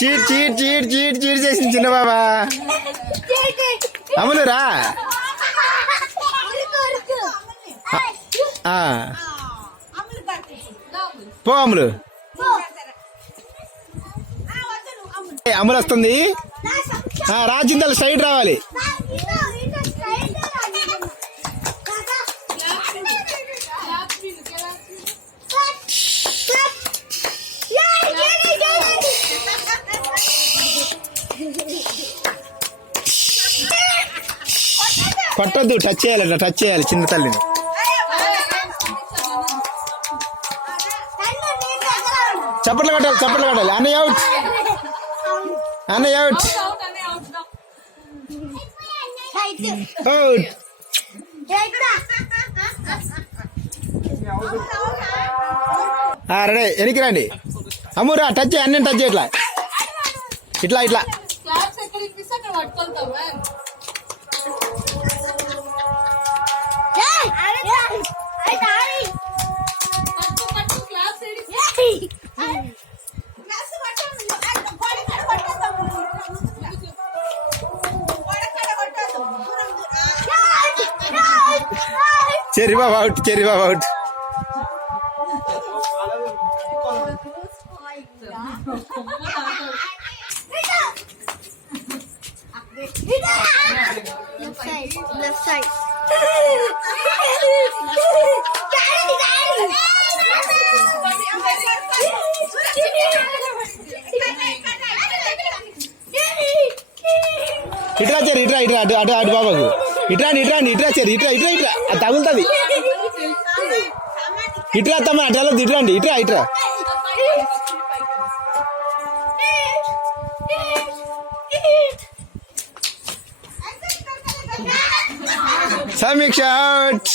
Cheat cheat cheat cheat cheat చేసింది చిన్న బాబా. అమ్ములు రా. పో అమ్ములు. అమ్ములు వస్తుంది. రాజిందలు సైడ్ రావాలి. పట్టొద్దు, టచ్ చేయాలి, టచ్ చేయాలి చిన్న తల్లిని. చప్పట్లు కట్టాలి, చప్పట్లు కట్టాలి. అన్నయ్య అవుట్, అన్నయ్య అవుట్, అవుట్. రెడీ, వెనక్కి రండి. అమ్మురా టచ్ చేయి, అన్నీ టచ్ చేయి. ఇట్లా ఇట్లా ఇట్లా. చెర్రీ బాబు అవుట్, చెర్రీ బాబు అవుట్. Left side. ఇట్రా చెర్రీ, ఇట్రా ఇట్రా, అటు అటు అటు బాబాకు. ఇట్రా ఇట్రా ఇట్రా చెర్రీ, ఇట్రా ఇట్రా ఇట్రా. అది తగులుతుంది. ఇట్రా తమ్మ, అటు వెళ్ళదు. ఇట్రండి, ఇట్రా ఇట్రా. సమీక్ష అవుట్.